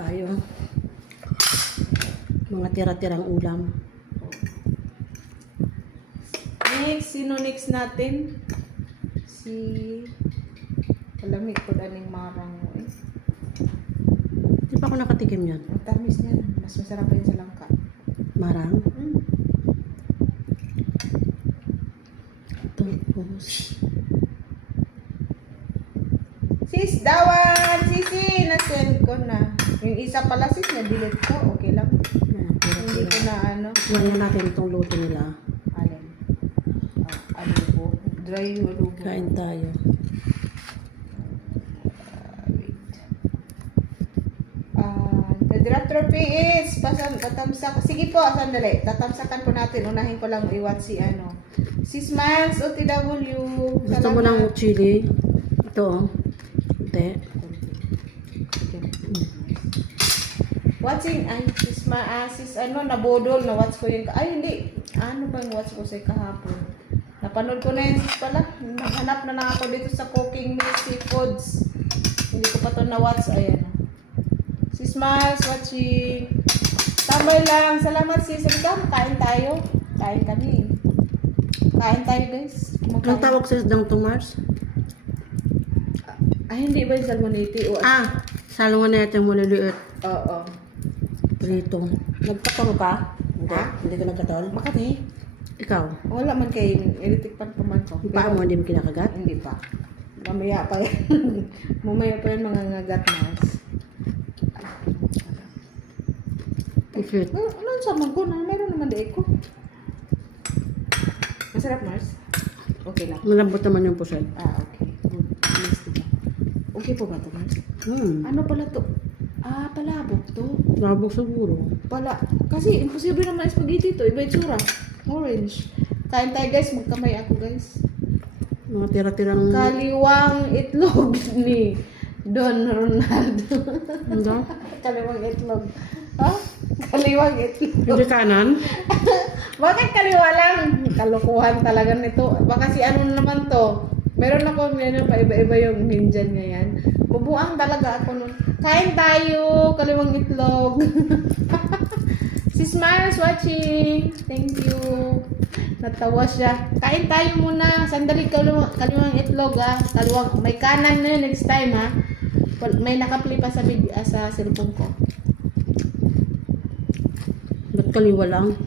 tayo. Mga tira-tirang ulam. Next, sino next natin? Si... Palamig ko daling marang mo eh. Di pa ako nakatikim yan. Ang tamis niya. Mas masarap pa yun sa langka. Marang. Mm. Tapos. Sis, dawan! Sisi! Na-send ko na. Yung isa pala sis, na-delete ko. Okay lang. Hindi ko na ano. Tingnan natin itong luto nila. Alin? Alubo. Dry alubo. Kain tayo. Wait. The drop trophy is tatamsak. Sige po, sandali. Tatamsakan po natin. Unahin ko lang iwat si ano. Si Smiles OTW. Gusto mo ng chili? Ito oh. Hindi. Watching, ay, sis, ano, nabodol, na-watch ko yung, ay, hindi, ano ba yung watch ko sa kahapon? Napanood ko na yun, sis pala, naghanap na lang ako dito sa Cooking Me Seafoods. Hindi ko pa to na-watch, ayan. Sis Miles, watching. Tambay lang, salamat sis, sabi ka, kain tayo. Kain kami. Kain tayo, guys. Ang tawag sa isdang to Mars? Ay, hindi ba yung salmonite? O, Salungan na yung maliliit. oo. Prito. Nagkatol ka? Hindi. Ha? Hindi ko nagkatol. Makati. Ikaw? Wala man kay electric pan paman ko. Yung paa mo hindi mo kinakagat? Hindi pa. Mamaya pa yan. Mamaya pa yan mga ngagat mas. Ifit. Ano sa ko na? Meron naman di ko. Masarap, Mars? Okay lang. Malambot naman yung puset. Okay. Good. Next diba? Okay po ba ito, Mars? Ano pala to? Palabok to. Labog siguro. Kasi imposible naman spaghetti to. Iba itsura. Orange. Kain tayo guys. Magkamay ako guys. Mga tira-tirang... Kaliwang itlog ni Don Ronaldo. Ano? Kaliwang itlog. Ha? Kaliwang itlog. Hindi kanan? Bakit kaliwa lang? Kalukuhan talaga nito. Baka si ano naman to. Meron ako pa iba-iba yung minjan niya yan. Bubuang talaga ako nun. Kain tayo! Kaliwang itlog. Si Smiles watching. Thank you. Natawa siya. Kain tayo muna. Sandali kaliwang itlog ah. May kanan na yun next time ha. May nakapli pa sa cellphone ko. Ba't kaliwa lang?